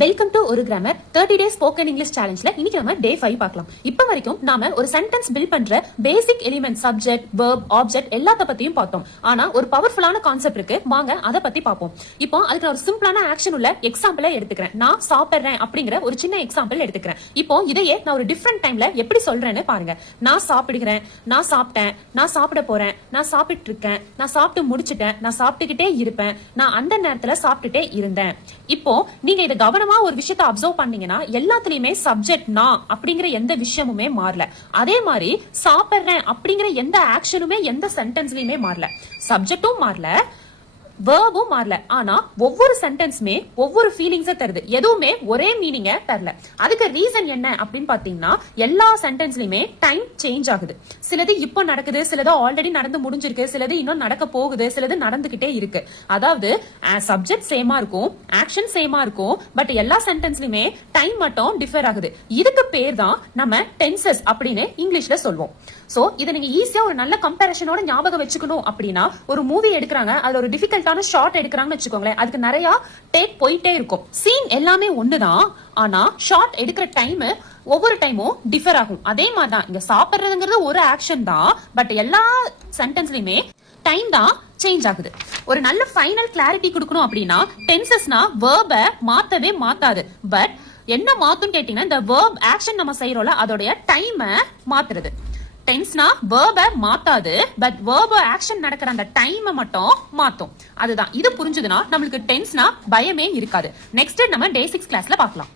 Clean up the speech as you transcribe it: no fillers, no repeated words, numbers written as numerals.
Welcome to ஒரு grammar 30 days spoken English சேலஞ்ச்ல இன்னைக்கு நம்ம டே 5 பார்க்கலாம். இப்போ வரைக்கும் நாம ஒரு சென்டென்ஸ் பில்ட் பண்ற பேசிக் எலிமெண்ட் சப்ஜெக்ட், வெர்ப், ஆப்ஜெக்ட் எல்லாத்த பத்தியும் பார்த்தோம். ஆனா ஒரு பவர்ஃபுல்லான கான்செப்ட் இருக்கு, வாங்க அதை பத்தி பார்ப்போம். இப்போ அதுக்கு நான் ஒரு சிம்பிளான ஆக்ஷன் உள்ள எக்ஸாம்பிளை எடுத்துக்கிறேன். நான் சாப்பிடுறேன் அப்படிங்கிற ஒரு சின்ன எக்ஸாம்பிள் எடுத்துக்கிறேன். இப்போ இதையே நான் ஒரு டிஃப்ரெண்ட் டைம்ல எப்படி சொல்றேன்னு பாருங்க. நான் சாப்பிடுகிறேன், நான் சாப்பிட்டேன், நான் சாப்பிட போறேன், நான் சாப்பிட்டு இருக்கேன், நான் சாப்பிட்டு முடிச்சிட்டேன், நான் சாப்பிட்டுக்கிட்டே இருப்பேன், நான் அந்த நேரத்துல சாப்பிட்டுட்டே இருந்தேன். இப்போ நீங்க இதை கவனமா ஒரு விஷயத்தை அப்சர்வ் பண்ணீங்கன்னா எல்லாத்துலயுமே சப்ஜெக்ட் நான் அப்படிங்கிற எந்த விஷயமுமே மாறல. அதே மாதிரி சாப்பிடுறேன் அப்படிங்கிற எந்த ஆக்ஷனுமே எந்த சென்டென்ஸ்லயுமே மாறல, சப்ஜெக்டும் மாறல, வேர்பும் மாறல. ஆனா ஒவ்வொரு சென்டென்ஸுமே ஒவ்வொரு ஃபீலிங்ஸை தருது, எதுவுமே ஒரே மீனிங்க தரல. அதுக்கு ரீசன் என்ன அப்படின்னு பாத்தீங்கன்னா எல்லா சென்டென்ஸ்லயுமே டைம் சேஞ்ச் ஆகுது. சிலது இப்போ நடக்குது, சிலது ஆல்ரெடி நடந்து முடிஞ்சிருக்கு, சிலது இன்னும் நடக்க போகுது, சிலது நடந்துகிட்டே இருக்கு. அதாவது சப்ஜெக்ட் சேமா இருக்கும், ஆக்ஷன் சேமா இருக்கும், பட் எல்லா சென்டென்ஸ்லயுமே டைம் மட்டும் டிஃபர் ஆகுது. இதுக்கு பேர் தான் நம்ம டென்சஸ் அப்படின்னு இங்கிலீஷ்ல சொல்வோம். சோ இதை நீங்க ஈஸியா ஒரு நல்ல கம்பேரிசனோட ஞாபகம் வச்சுக்கணும் அப்படின்னா, ஒரு மூவி எடுக்கிறாங்க, அதுல ஒரு டிஃபிகல்ட்டான ஷார்ட் எடுக்கிறாங்கன்னு வச்சுக்கோங்களேன், அதுக்கு நிறைய டேக் போயிட்டே இருக்கும். சீன் எல்லாமே ஒண்ணுதான், ஆனா ஷார்ட் எடுக்கிற டைம் ஒவ்வொரு டைமும் டிஃபர் ஆகும். அதே மாதிரிதான் இங்க சாப்பிடுறதுங்கிறது ஒரு ஆக்ஷன் தான், பட் எல்லா சென்டென்ஸ்லயுமே டைம் தான் சேஞ்ச் ஆகுது. ஒரு நல்ல ஃபைனல் கிளாரிட்டி கொடுக்கணும் அப்படின்னா, டென்சஸ்னா வேர்பை மாத்தவே மாத்தாது, பட் என்ன மாத்தும் கேட்டீங்கன்னா இந்த வேர்ப் ஆக்ஷன் நம்ம செய்யறோம்ல அதோடைய டைமை மாத்துறது. டென்ஸ்னா வேர்பை மாத்தாது, பட் வேர்ப் ஆக்ஷன் நடக்கிற அந்த டைமை மட்டும் மாத்தும். அதுதான். இது புரிஞ்சதுன்னா நம்மளுக்கு டென்ஸ்னா பயமே இருக்காது. நெக்ஸ்ட் நம்ம டே 6 கிளாஸ்ல பார்க்கலாம்.